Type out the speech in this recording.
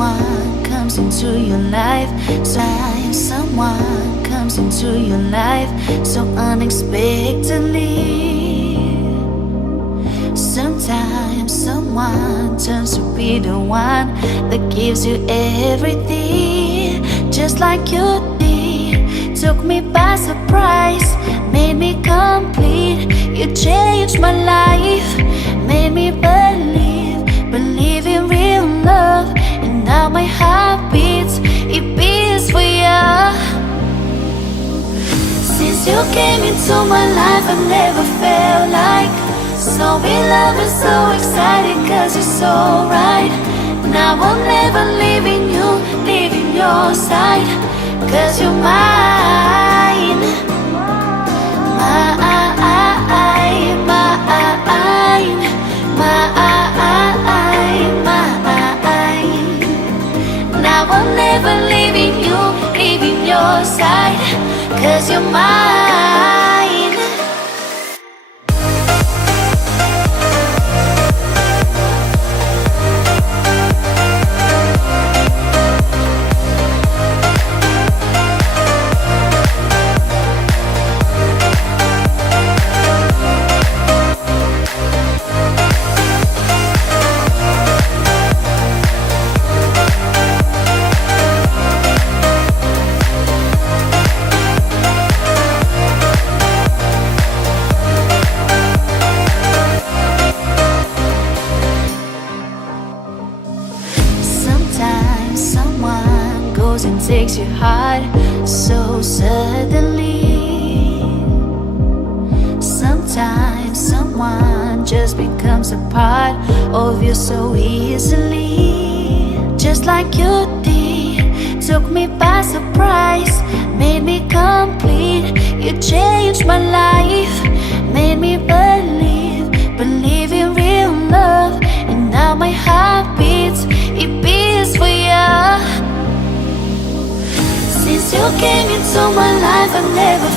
someone comes into your life, someone comes into your life so unexpectedly. Sometimes someone turns to be the one that gives you everything, just like you did. Took me by surprise, made me complete. You changed my life, made me believe in real love. And now my heart beats, it beats for you. Since you came into my life, I never felt like so in love and so excited, cause you're so right. Now I'm never leaving you, leaving your side, cause you're mine. Mine, mine, mine. Now I'm never leaving you, leaving your side, cause you're mine. And takes your heart so suddenly. Sometimes someone just becomes a part of you so easily, just like you did. Took me by surprise, made me complete. You changed my life, made me believe in real love. And now my heart beats, it beats for you. Since you came into my life, I never